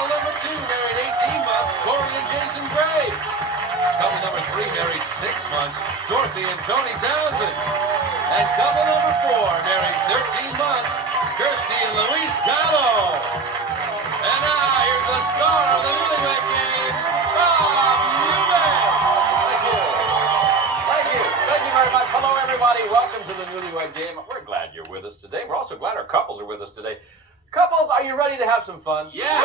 Couple number 2 married 18 months, Corey and Jason Gray. Couple number 3 married 6 months, Dorothy and Tony Townsend. And couple number 4 married 13 months, Kirsty and Luis Gallo. And now here's the star of the Newlywed Game, Bob Eubanks. Thank you very much. Hello, everybody. Welcome to the Newlywed Game. We're glad you're with us today. We're also glad our couples are with us today. Couples, are you ready to have some fun? Yeah.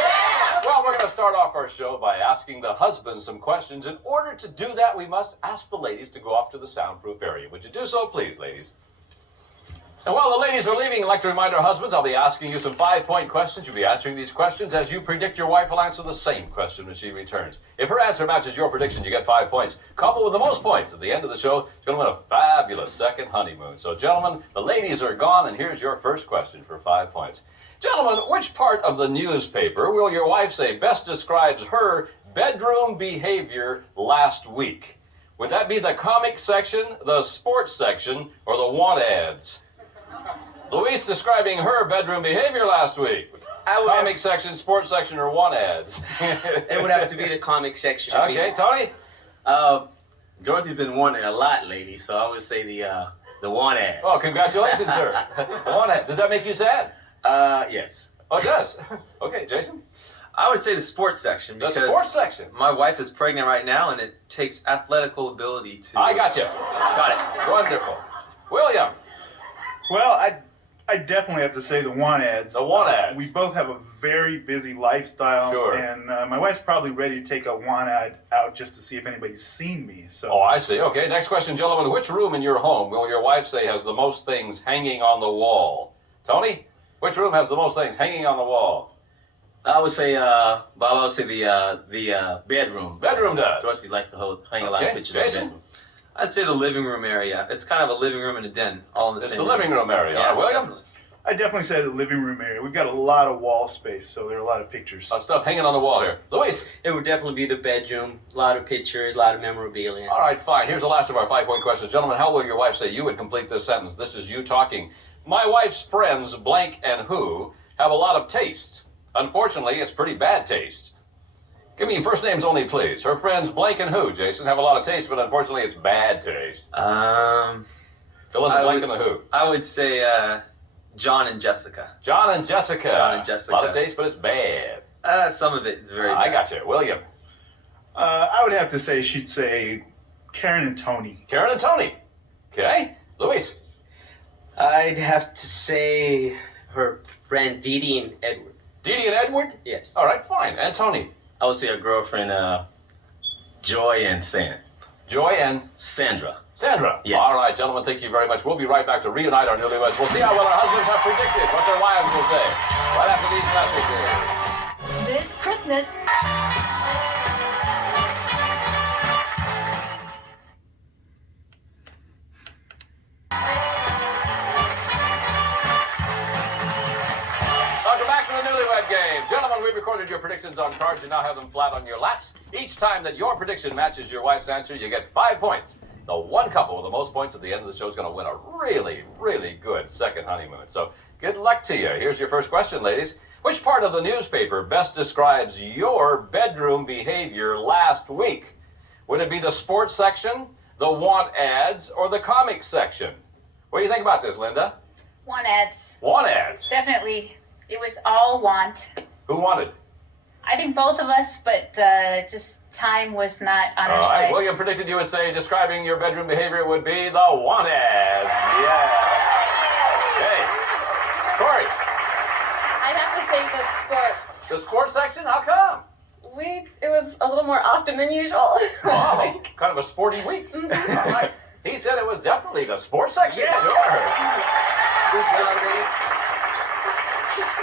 Well, we're going to start off our show by asking the husbands some questions. In order to do that, we must ask the ladies to go off to the soundproof area. Would you do so, please, ladies? And while the ladies are leaving, I'd like to remind our husbands, I'll be asking you some 5-point questions. You'll be answering these questions as you predict your wife will answer the same question when she returns. If her answer matches your prediction, you get 5 points. Couple with the most points at the end of the show is going to win a fabulous second honeymoon. So, gentlemen, the ladies are gone, and here's your first question for 5 points. Gentlemen, which part of the newspaper will your wife say best describes her bedroom behavior last week? Would that be the comic section, the sports section, or the want ads? Luis describing her bedroom behavior last week. Comic section, sports section, or want ads? It would have to be the comic section. Okay, Tony? Dorothy's been wanting a lot lately, so I would say the want ads. Oh, congratulations, sir. The want ad. Does that make you sad? Yes. Oh, it does. Okay, Jason? I would say the sports section The because sports section. my wife is pregnant right now, and it takes athletical ability to. I got you. Got it. Wonderful. William? Well, I definitely have to say the want ads. The want ads. We both have a very busy lifestyle. Sure. And my wife's probably ready to take a want ad out just to see if anybody's seen me. So. Oh, I see. Okay, next question, gentlemen. Which room in your home will your wife say has the most things hanging on the wall? Tony? Which room has the most things hanging on the wall? I would say, Bob, I would say the bedroom. Bedroom does. Dorothy likes to hang a lot of Okay, pictures in the Jason? bedroom. I'd say the living room area. It's kind of a living room and a den, all in the It's same. the living room area. Yeah, William? definitely. I definitely say the living room area. We've got a lot of wall space, so there are a lot of pictures. Stuff hanging on the wall here. Luis? It would definitely be the bedroom. A lot of pictures, a lot of memorabilia. All right, fine. Here's the last of our 5-point questions. Gentlemen, how will your wife say you would complete this sentence? This is you talking. My wife's friends, blank and who, have a lot of taste. Unfortunately, it's pretty bad taste. Give me first names only, please. Her friends, blank and who, Jason, have a lot of taste, but unfortunately, it's bad taste. Fill in the blank and the who. I would say John and Jessica. John and Jessica. John and Jessica. A lot of taste, but it's bad. Some of it is very bad. I got you. William. I would have to say she'd say Karen and Tony. Karen and Tony. Okay. Luis. I'd have to say her friend Didi and Edward. Didi and Edward? Yes. All right, fine. And Tony. I would say her girlfriend, Joy and Joy and Sandra. Sandra. Yes. All right, gentlemen, thank you very much. We'll be right back to reunite our newlyweds. We'll see how well our husbands have predicted what their wives will say right after these messages. This Christmas, Welcome back to the Newlywed Game. Gentlemen, we recorded your predictions on cards. You now have them flat on your laps. Each time that your prediction matches your wife's answer, you get 5 points. The one couple with the most points at the end of the show is going to win a really, really good second honeymoon. So good luck to you. Here's your first question, ladies. Which part of the newspaper best describes your bedroom behavior last week? Would it be the sports section, the want ads, or the comic section? What do you think about this, Linda? Want ads. Want ads. Definitely. It was all want. Who wanted? I think both of us, but just time was not on our All right, side. William predicted you would say describing your bedroom behavior would be the want ads. Yeah. Okay. Corey, I'd have to say the sports. the sports section, how come? It was a little more often than usual. Oh, kind of a sporty week. All right. He said it was definitely the sports section. Yeah. Sure. Good job, ladies.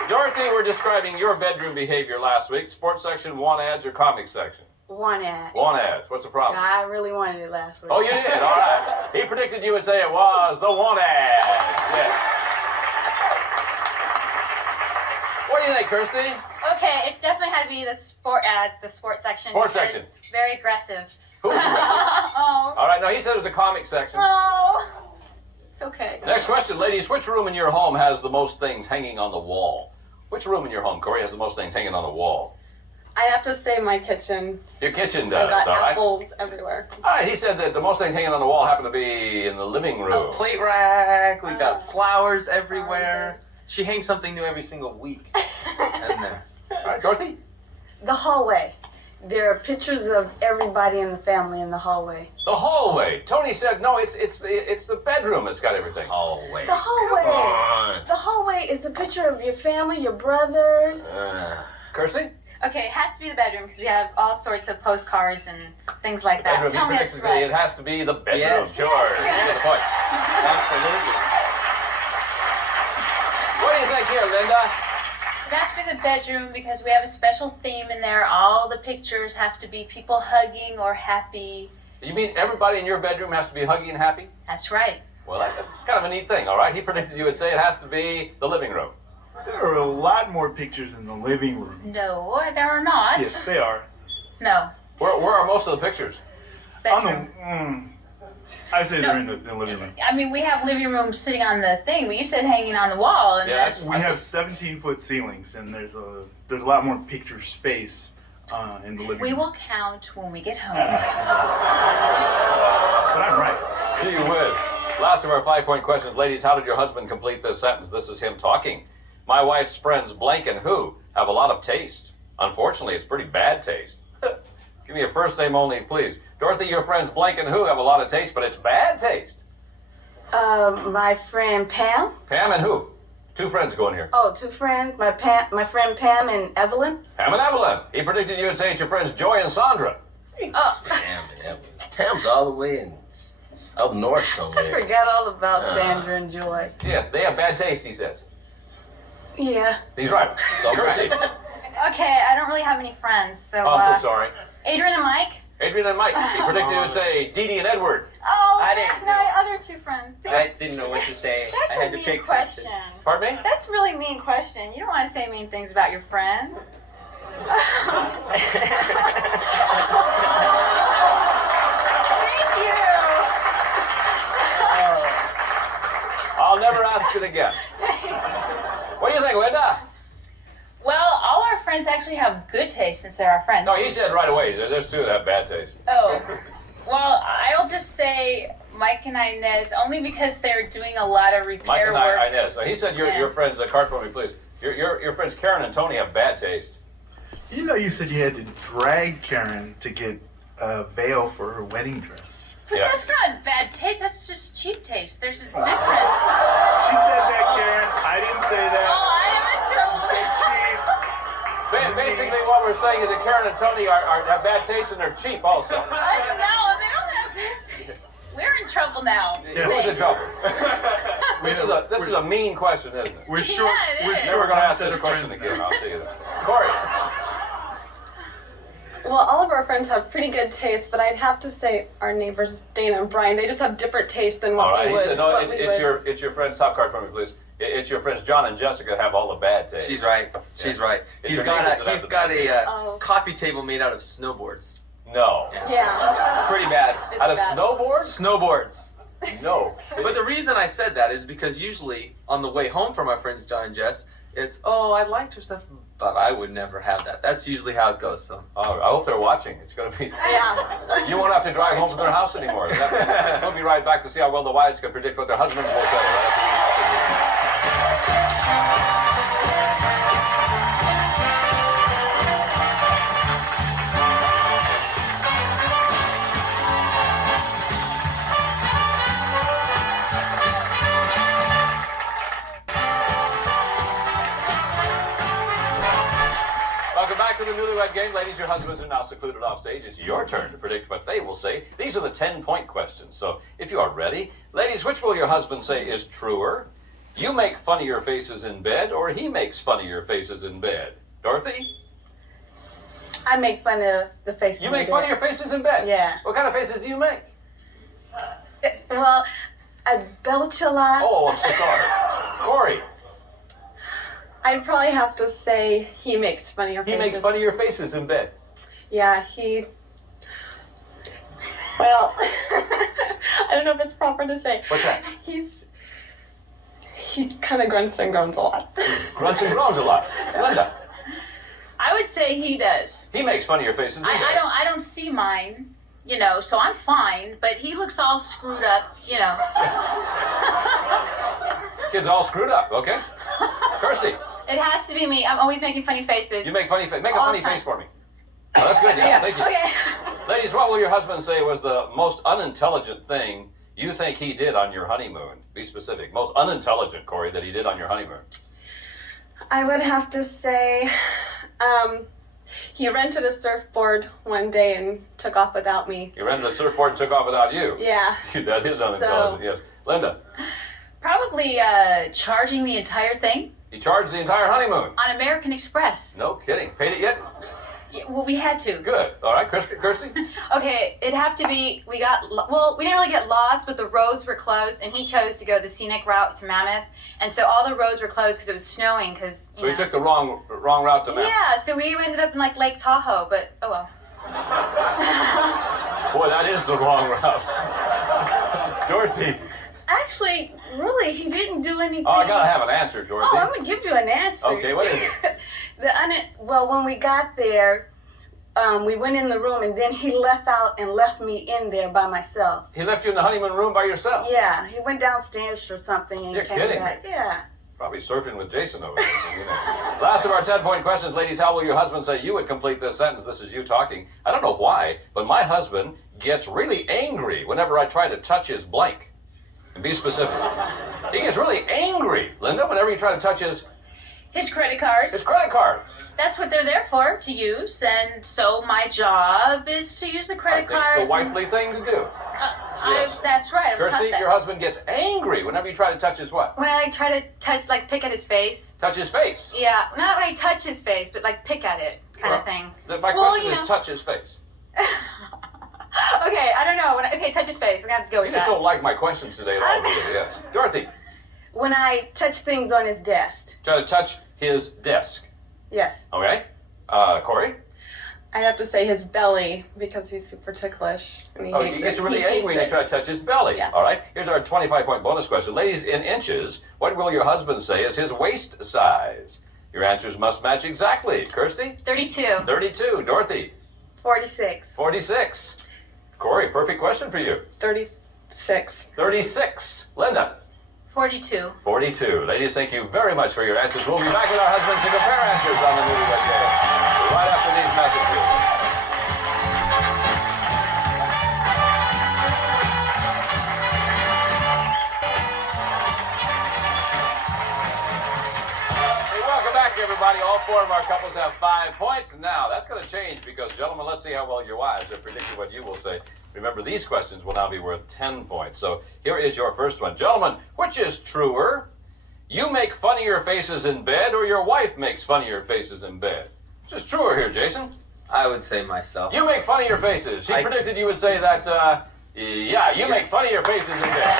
Dorothy, we're describing your bedroom behavior last week. Sports section, want ads, or comic section? Want ad. Want ads. What's the problem? I really wanted it last week. Oh, you did? All right. He predicted you would say it was the want ads. Yeah. What do you think, Kirsty? Okay, it definitely had to be the sports section. Sports because section. Very aggressive. Who's aggressive? Oh. All right, no, he said it was a comic section. Oh. It's okay. Next question, ladies. Which room in your home has the most things hanging on the wall? Which room in your home, Corey, has the most things hanging on the wall? I have to say my kitchen. Your kitchen I does, got all right? apples everywhere. All right, he said that the most things hanging on the wall happen to be in the living room. A plate rack. We got Oh, flowers everywhere. She hangs something new every single week. In there. All right, Dorothy? The hallway. There are pictures of everybody in the family in the hallway. The hallway. Tony said, no, it's the bedroom that's got everything. Hallway. The hallway. Come on. The hallway is a picture of your family, your brothers. Kirsty? Okay, it has to be the bedroom because we have all sorts of postcards and things like that. Bedroom. Tell me He that's predicts that right. it has to be the bedroom. Yes. Sure. You get the point. Absolutely. What do you think here, Linda? It has to be the bedroom because we have a special theme in there. All the pictures have to be people hugging or happy. You mean everybody in your bedroom has to be huggy and happy? That's right. Well, that's kind of a neat thing, all right? He predicted you would say it has to be the living room. There are a lot more pictures in the living room. No, there are not. Yes, they are. No. Where are most of the pictures? Bedroom. I say No. they're in the living room. I mean, we have living rooms sitting on the thing, but you said hanging on the wall, and Yes. We have 17-foot ceilings, and there's a lot more picture space in the living we room. will count when we get home. But I'm right. Gee whiz. Last of our 5-point questions. Ladies, how did your husband complete this sentence? This is him talking. My wife's friends, blank and who, have a lot of taste. Unfortunately, it's pretty bad taste. Give me a first name only, please. Dorothy, your friends, blank and who, have a lot of taste, but it's bad taste. My friend Pam. Pam and who? 2 friends going here. Oh, 2 friends. My friend Pam and Evelyn. Pam and Evelyn. He predicted you would say it's your friends Joy and Sandra. Pam and Evelyn. Pam's all the way in up north I somewhere. forgot all about Sandra and Joy. Yeah, they have bad taste, he says. Yeah. He's right. So Kirsty. Okay, I don't really have any friends, so. Oh, I'm so sorry. Adrian and Mike. Adrian and Mike. He predicted you would say Dee Dee and Edward. Oh, I didn't my know. other 2 friends. I didn't know what to say. That's I had a to mean pick question. something. Pardon me? That's a really mean question. You don't want to say mean things about your friends. Thank you. I'll never ask it again. What do you think, Linda? Well, all our friends actually have good taste since they're our friends. No, he said right away. There's 2 that have bad taste. Oh, well, I'll just say Mike and Inez only because they're doing a lot of Mike repair and work. Inez. Now, he said your Yeah. friends, card for me, please. Your friends Karen and Tony have bad taste. You know, you said you had to drag Karen to get a veil for her wedding dress. But Yeah. that's not bad taste. That's just cheap taste. There's a difference. She said that, Karen. I didn't say Oh, that. I am in trouble. Basically, what we're saying is that Karen and Tony have bad taste and they're cheap also. No, they don't have this. We're in trouble now. Who's in trouble? This is a mean question, isn't it? We're short. Yeah, it We're is. Never short going to on ask set this of question friends again, now. I'll tell you that. Corey. Well, all of our friends have pretty good taste, but I'd have to say our neighbors Dana and Brian, they just have different taste than what All right, we he would. said, no, what it's we would. your friend's top card for me, please. It's your friends John and Jessica have all the bad taste. She's right. She's right. It's He's your got neighbors that a have the bad Oh. coffee table made out of snowboards. No. Yeah. It's pretty bad. Out of bad. snowboard? Snowboards. No. But the reason I said that is because usually on the way home from our friends John and Jess, it's, oh, I liked her stuff, but I would never have that. That's usually how it goes. So Oh, I hope they're watching. It's going to be. Yeah. You won't have to drive home from their house anymore. We'll be right back to see how well the wives can predict what their husbands will say. Right after these messages. Welcome back to the Newlywed Game. Ladies, your husbands are now secluded off stage. It's your turn to predict what they will say. These are the 10-point questions. So if you are ready, ladies, which will your husband say is truer? You make funnier faces in bed, or he makes funnier faces in bed? Dorothy? I make fun of the faces. You make in bed. funnier faces in bed? Yeah. What kind of faces do you make? Well, I belch a lot. Oh, I'm so sorry. Corey, I'd probably have to say he makes funnier he faces. makes funnier faces in bed. Yeah, he. Well, I don't know if it's proper to say. What's that? He kind of grunts and groans a lot. Grunts and groans a lot. Linda? I would would say he does. He makes funnier faces in bed. I don't see mine, you know, so I'm fine. But he looks all screwed up, you know. Kid's all screwed up. Okay. Kirsty, It has to be me. I'm always making funny faces. you make funny face. Make a All funny the time. face for me. Oh, that's good. Yeah, thank you. Okay. Ladies, what will your husband say was the most unintelligent thing you think he did on your honeymoon? Be specific. Most unintelligent, Corey, that he did on your honeymoon. I would have to say, he rented a surfboard one day and took off without me. He rented a surfboard and took off without you. Yeah. That is unintelligent, yes. Linda, Probably charging the entire thing he charged the entire honeymoon. on American Express. No kidding. Paid it yet? Yeah, well, we had to. Good. All right, Kirsty? Okay, it'd have to be, we didn't really get lost, but the roads were closed, and he chose to go the scenic route to Mammoth, and so all the roads were closed because it was snowing, because, So he took the wrong route to Mammoth. Yeah, so we ended up in, like, Lake Tahoe, but, oh well. Boy, that is the wrong route. Dorothy. Actually, really, he didn't do anything. Oh, I gotta have an answer, Dorothy. Oh, I'm gonna give you an answer. Okay, what is it? Well, when we got there, we went in the room, and then he left out and left me in there by myself. He left you in the honeymoon room by yourself? Yeah, he went downstairs for something and You're came kidding back. me. Yeah. Probably surfing with Jason over there. You know. Last of our 10-point questions, ladies. How will your husband say you would complete this sentence? This is you talking. I don't know why, but my husband gets really angry whenever I try to touch his blank. And be specific. He gets really angry, Linda, whenever you try to touch his His credit cards. That's what they're there for, to use. And so my job is to use the credit cards. It's a wifely thing to do. Yes. That's right. I was taught Kirsty, that. your husband gets angry whenever you try to touch his what? When I try to touch, like, pick at his face. Touch his face. Yeah, not when I touch his face, but, like, pick at it, kind of thing. My question is touch his face. Okay, I don't know. Touch his face. We're gonna have to go with You just that. don't like my questions today at all, do you? Yes. Dorothy, When I touch things on his desk. try to touch his desk. Yes. Okay. Corey? I'd have to say his belly because he's super ticklish. And he hates He gets it. really He angry hates when you it. try to touch his belly. Yeah. All right. Here's our 25-point bonus question. Ladies, in inches, what will your husband say is his waist size? Your answers must match exactly. Kirsty? 32. 32. Dorothy? 46. 46. Corey, perfect question for you. 36. 36. Linda? 42. 42. Ladies, thank you very much for your answers. We'll be back with our husbands to compare answers on the Newlywed Game right after these messages. Everybody, all four of our couples have 5 points. Now, that's going to change because, gentlemen, let's see how well your wives have predicted what you will say. Remember, these questions will now be worth 10 points. So here is your first one. Gentlemen, which is truer? You make funnier faces in bed or your wife makes funnier faces in bed? Which is truer here, Jason? I would say myself. You make funnier faces. She predicted you would say that, yeah, you make funnier faces in bed.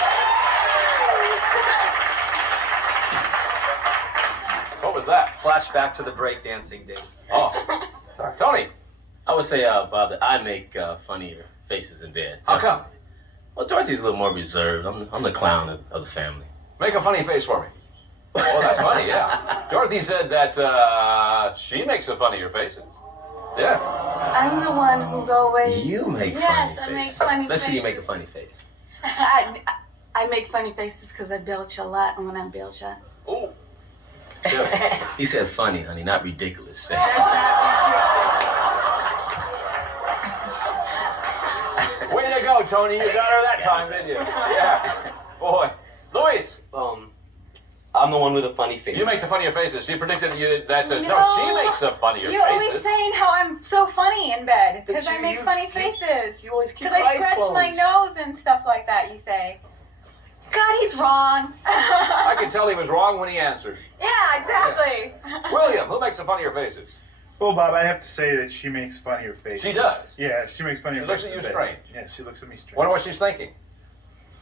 What was that? Flashback to the breakdancing days. Oh, sorry. Tony? I would say, Bob, that I make funnier faces in bed. How come? Well, Dorothy's a little more reserved. I'm the clown of the family. Make a funny face for me. Oh, that's funny, yeah. Dorothy said that she makes a funnier face. Yeah. I'm the one who's always. You make yes, funny I make faces. funny Let's see faces. you make a funny face. I make funny faces because I belch a lot when I belch out. Ooh. He said funny, honey, not ridiculous face. That's not Way to go, Tony. You got her that time, didn't you? Yeah. Boy. Luis. I'm the one with the funny face. You make the funnier faces. She predicted you that no, she makes the funnier You're always faces. saying how I'm so funny in bed because But I make funny faces. You always keep Because your I eyes scratch closed. my nose and stuff like that. You say, God, he's wrong. I could tell he was wrong when he answered. Yeah, exactly. William, who makes the funnier faces? Well, Bob, I have to say that she makes funnier faces. She does? Yeah, she makes funnier She looks faces. at you in bed. strange. Yeah, she looks at me strange. Wonder what she's thinking.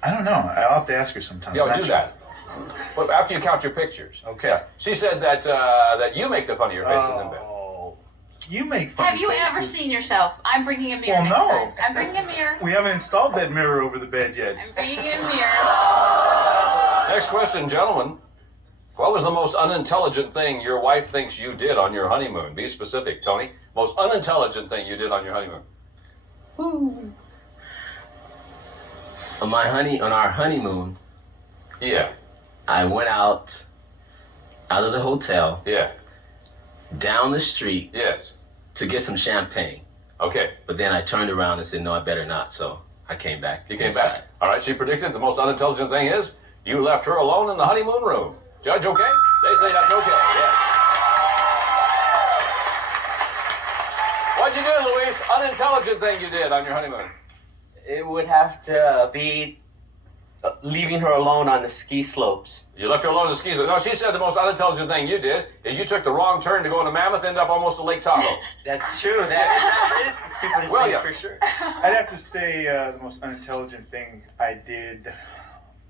I don't know. I'll have to ask her sometime. Yeah, I'm not do sure. that. But after you count your pictures. Okay. Yeah. She said that that you make the funnier faces in bed. Oh, you make funny Have you faces. ever seen yourself? I'm bringing a mirror Well, next no. time. I'm bringing a mirror. We haven't installed that mirror over the bed yet. I'm bringing a mirror. Next question, gentlemen. What was the most unintelligent thing your wife thinks you did on your honeymoon? Be specific, Tony. Most unintelligent thing you did on your honeymoon. On our honeymoon, Yeah. I went out of the hotel, Yeah. down the street Yes. to get some champagne. Okay. But then I turned around and said, no, I better not. So I came back. You came inside. back. All right, she predicted the most unintelligent thing is you left her alone in the honeymoon room. Judge, okay? They say that's okay, yes. What'd you do, Luis? Unintelligent thing you did on your honeymoon. It would have to be leaving her alone on the ski slopes. You left her alone in the skis. No, she said the most unintelligent thing you did is you took the wrong turn to go into Mammoth, ended up almost to Lake Tahoe. That's true. That is the stupidest William. thing for sure. I'd have to say the most unintelligent thing I did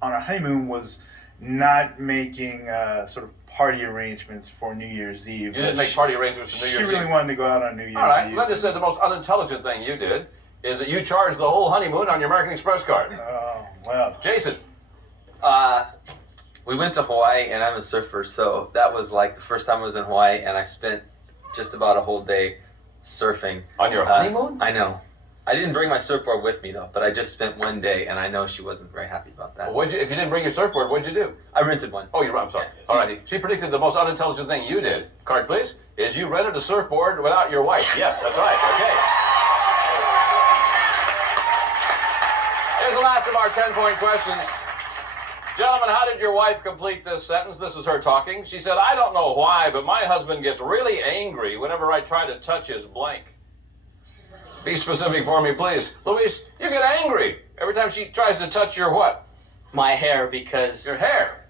on our honeymoon was not making sort of party arrangements for New Year's Eve. You didn't make party arrangements for New Year's She really Eve. wanted to go out on New Year's All right, Eve. Linda said the most unintelligent thing you did is that you charged the whole honeymoon on your American Express card. Oh, well. Jason. We went to Hawaii, and I'm a surfer, so that was like the first time I was in Hawaii, and I spent just about a whole day surfing. On your honeymoon? I know. I didn't bring my surfboard with me, though, but I just spent one day, and I know she wasn't very happy about that. Well, if you didn't bring your surfboard, what'd you do? I rented one. Oh, I'm sorry. Yeah, it's All right. easy. She predicted the most unintelligent thing you did, card please, is you rented a surfboard without your wife. Yes, that's right. Okay. Here's the last of our 10-point questions. Gentlemen, how did your wife complete this sentence? This is her talking. She said, I don't know why, but my husband gets really angry whenever I try to touch his blank. Be specific for me, please. Luis, you get angry every time she tries to touch your what? My hair, because Your hair.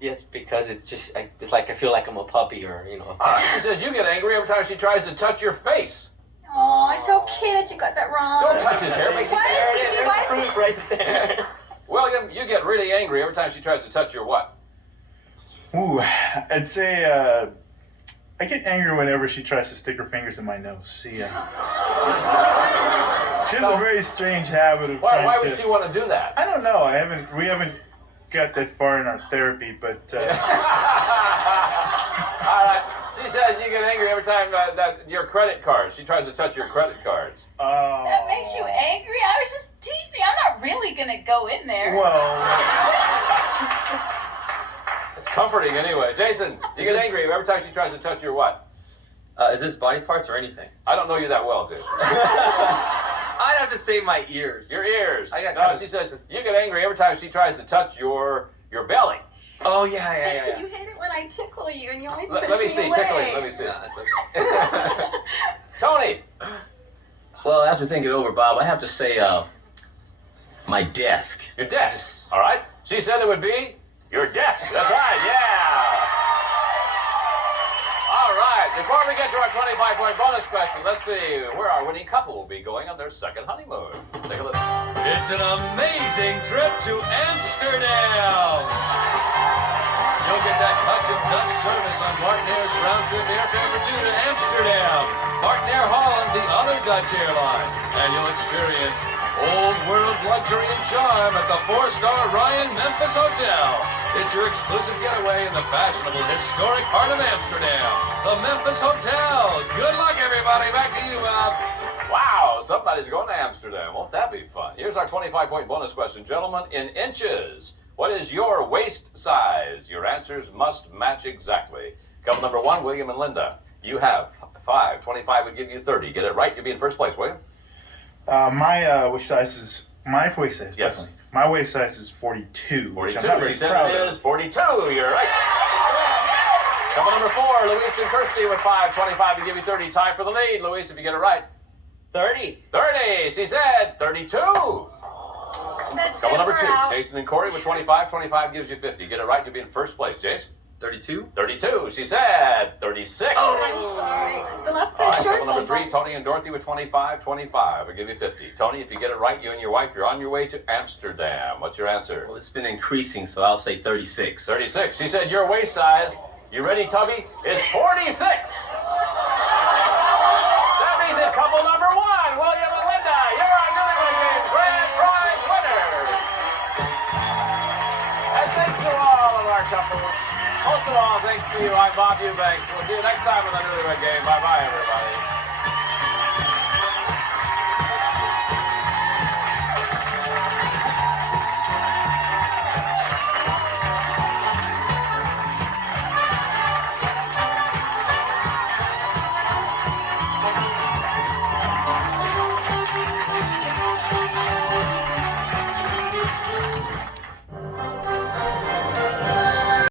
yes, because it's like I feel like I'm a puppy or a All right. She says you get angry every time she tries to touch your face. Oh, it's okay that you got that wrong. Don't touch his hair. It makes it There's proof right there. William, you get really angry every time she tries to touch your what? Ooh, I'd say I get angry whenever she tries to stick her fingers in my nose. She has a very strange habit of Why trying would to... she want to do that? I don't know. We haven't got that far in our therapy, but All right. She says you get angry every time that your credit cards. She tries to touch your credit cards. That makes you angry? I was just teasing. I'm not really gonna go in there. Well, It's comforting anyway. Jason, you get angry every time she tries to touch your what? Is this body parts or anything? I don't know you that well, Jason. I'd have to say my ears. Your ears. I got No, kind of- she says you get angry every time she tries to touch your belly. Oh, yeah. You hate it when I tickle you and you always Let push me me see. away. Tickling. Let me see. No, it's okay. Tony. Well, after thinking it over, Bob, I have to say my desk. Your desk. All right. She said it would be your desk. That's right. Yeah. All right. Before we get to our 25-point bonus question, let's see where our winning couple will be going on their second honeymoon. Take a look. It's an amazing trip to Amsterdam. You'll get that touch of Dutch service on Martinair's round-trip airfare for two to Amsterdam. Martinair Holland, the other Dutch airline. And you'll experience old-world luxury and charm at the 4-star Ryan Memphis Hotel. It's your exclusive getaway in the fashionable, historic heart of Amsterdam. The Memphis Hotel. Good luck, everybody. Back to you, Bob. Wow, somebody's going to Amsterdam. Won't that be fun? Here's our 25-point bonus question, gentlemen. In inches, what is your waist size? Your answers must match exactly. Couple number one, William and Linda. You have 5. 25 would give you 30. Get it right, you'll be in first place, William. my waist size is Yes. definitely. My waist size is 42. which 42. I'm not very She said proud it of. is 42. You're right. Couple number 4, Luis and Kirsty with 5. 25 to give you 30. Tie for the lead. Luis, if you get it right. 30. 30. She said 32. That's Couple it, number we're 2, out. Jason and Corey with 25. 25 gives you 50. Get it right, you'll be in first place, Jason. 32? 32. She said 36. I'm sorry. The last All pair of right, shorts couple number I 3, bought. Tony and Dorothy with 25. 25. I'll give you 50. Tony, if you get it right, you and your wife, you're on your way to Amsterdam. What's your answer? Well, it's been increasing, so I'll say 36. 36. She said your waist size, you ready, Tubby, is 46. That means it's couple number 1, William and Linda. You're our Newlywed Game grand prize winners. And thanks to all of our couples, most most of all, thanks to you. I'm Bob Eubanks. We'll see you next time on the Newlywed Game. Bye-bye.